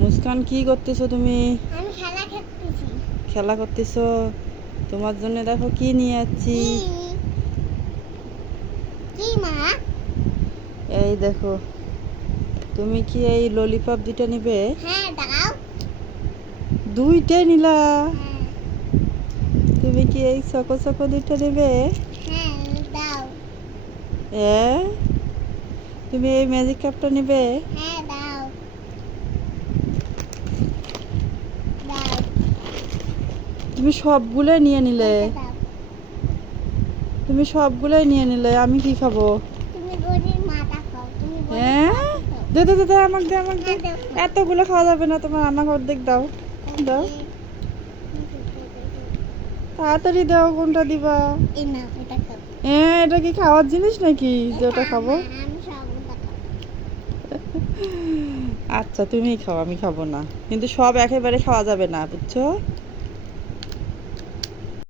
মুস্কান কি করতেছো তুমি? আমি খেলা খেলতেছি। খেলা করতেছো? তোমার জন্য দেখো কি নিয়ে যাচ্ছি। কি মা? এই দেখো, তুমি কি এই ললিপপ দুইটা নিবে? হ্যাঁ দাও। দুইটাই নিলা? হ্যাঁ। তুমি কি এই চকো চকো দুইটা নেবে? হ্যাঁ দাও। এ তুমি এই ম্যাজিক কাপটা নেবে? হ্যাঁ দাও। দাও। তুমি সবগুলোই নিয়ে নিলে? পয়সা দাও। তুমি সবগুলোই নিয়ে নিলে, আমি কি খাবো? তুমি গরিব মাথা খাও। তুমি গরিব হ্যাঁ, মাথা খাও। দে দে দে দে, আমাকে দে, আমাকে দে। হ্যাঁ, দাও। এতগুলো খাওয়া যাবে না তোমার, আমাকে অর্ধেক দাও। দাও, তাড়াতাড়ি দাও। কোনটা দিবা? এই নাও, এটা খাও। এটা কি খাওয়ার জিনিস নাকি যে ওটা খাবো? আমি সবগুলো খাবো। আচ্ছা, তুমিই খাও, আমি খাবো না। কিন্তু সব একেবারে খাওয়া যাবে না, বুঝছো?